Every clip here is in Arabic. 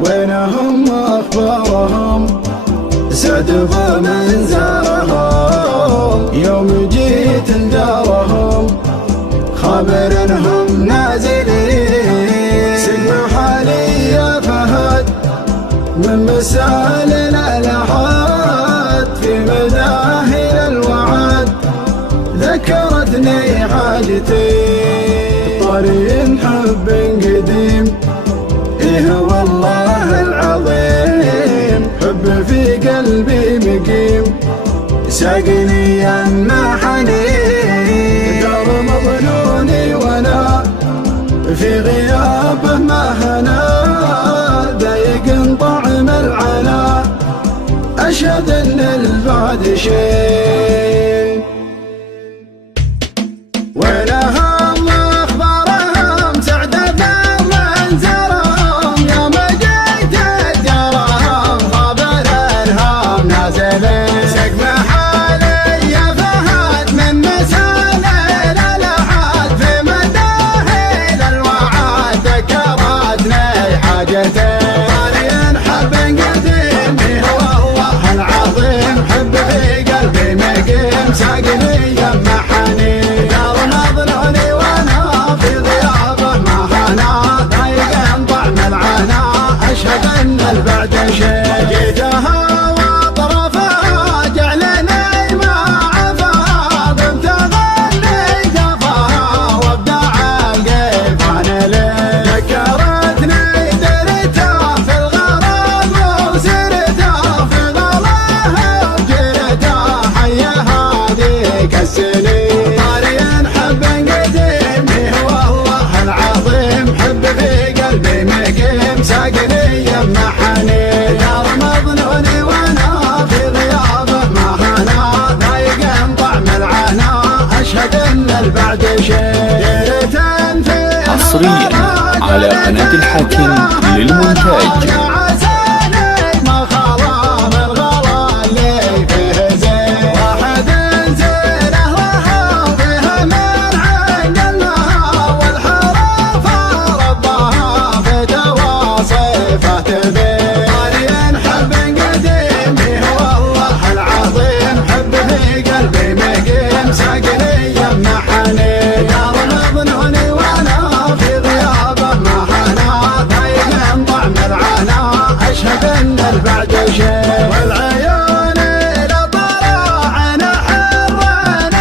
وينهم أخبارهم سعد بمن زارهم يوم جيت لدارهم خبر انهم نازلين سلم حالي يا فهد من مسال الألحاد في مداهل الوعد ذكرتني حاجتي طريق حب قديم إيه والله العظيم حب في قلبي مقيم ساقني يما حنين دار مظنوني وانا في غيابه ما هنا ضايق طعم العنا اشهد ان البعد شيء وينهم اخبارهم سعد بمن زارهم يوم جيت دارهم خبر انهم نازلين سقم حالي يا فهد من مسال الالحاد في مداهل الوعد ذكرتني حاجتي طريق حب قديم والله العظيم حب في قلبي مقيم ساقني يما حنين دار مظنوني وانا في غيابه ما هنا ضايق طعم العنا اشهد ان البعد شيء جيتها واطرفها جعلني ما عفاها قمت اغني قفاها وابدع القيفان لي ذكرتني درته في الغرام وسرته في غلاه وجرته حي هذيك السنين طارين حب قديم والله العظيم حب في قلبي مقيم ساقني يما حنين دار مظنوني وانا في غيابه ما هنا ضايق طعم العنا اشهد ان البعد شيء حصريا على قناة الحاكم للمونتاج. ما خلا من غلا اللي فيه زين واحد زين اهلها وفيها من عقلها والحرف ربها في تواصفه تبين طارين حب قديم والله العظيم حب في قلبي مقيم ساقني يما حنين دار مظنوني وانا في غيابه ما هنا ضايق طعم العنا اشهد ان البعد شيء والعيون الى طلعنا حر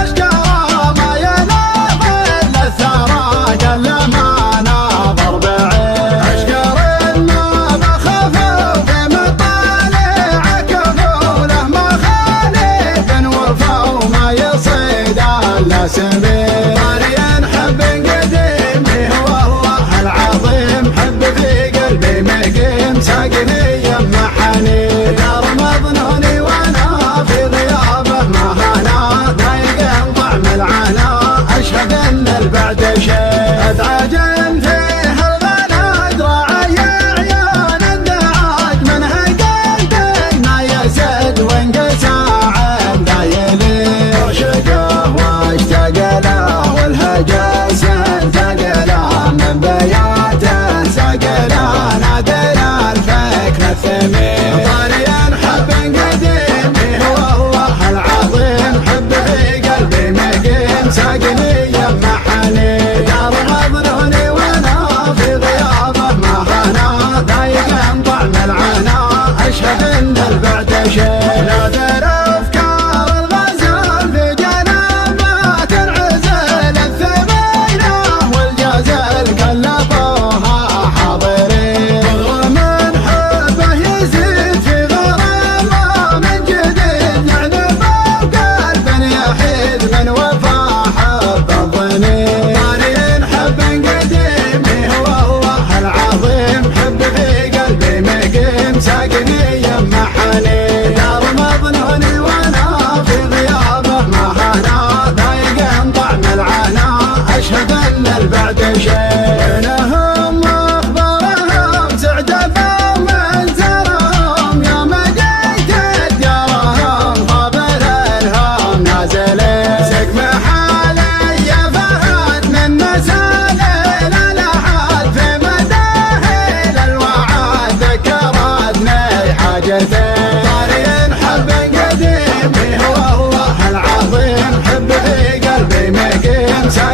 اشقى ما يناظر للثرى قل ما ناظر بعين اشقر ما بخفوا في مطالع كفوله ما خالف وفا وما يصيد الا سبيل طارين حب قديم والله العظيم حب في قلبي مقيم ساقني يما حنين دار مظنوني وانا في غيابه ما هنا ضايق طعم العنا اشهد ان البعد شيء اتعجل فيه الغلا دراعي عيون الدعاج من هقلتي ما يسد وانقسى عن ذايلي عشقه واشتاق له والهجس انتقل له من بياته ساق له نادر الفكر الثمين طارين حب قديم والله العظيم حب في قلبي مقيم ساقني يما حنين دار مظنوني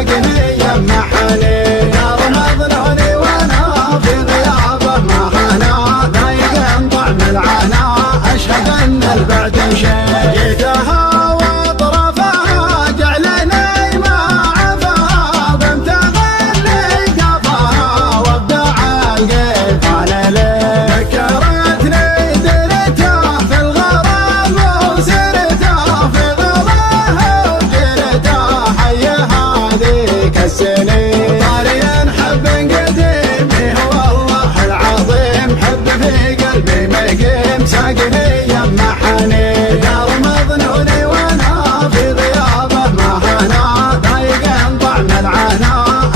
ساقني يمحني يا رمضنوني وانا في غيابه ما هنا ذايق طعم العنا اشهد ان البعد شيء جيتها واطرفها جعلني ما عفا بمتغني قفاها وابدع القيف على ليه ذكرتني درته في الغرام وسرته في غضاه وجرته حي هذيك السنين طاريا حب قديم هو الله العظيم حب في قلبي مقيم ساقني يمحني يا رمضنوني وانا في غيابه ما هنا ضايق طعم العنا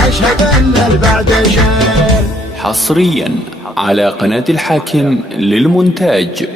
اشهد ان البعد شيء. حصريا على قناة الحاكم للمونتاج.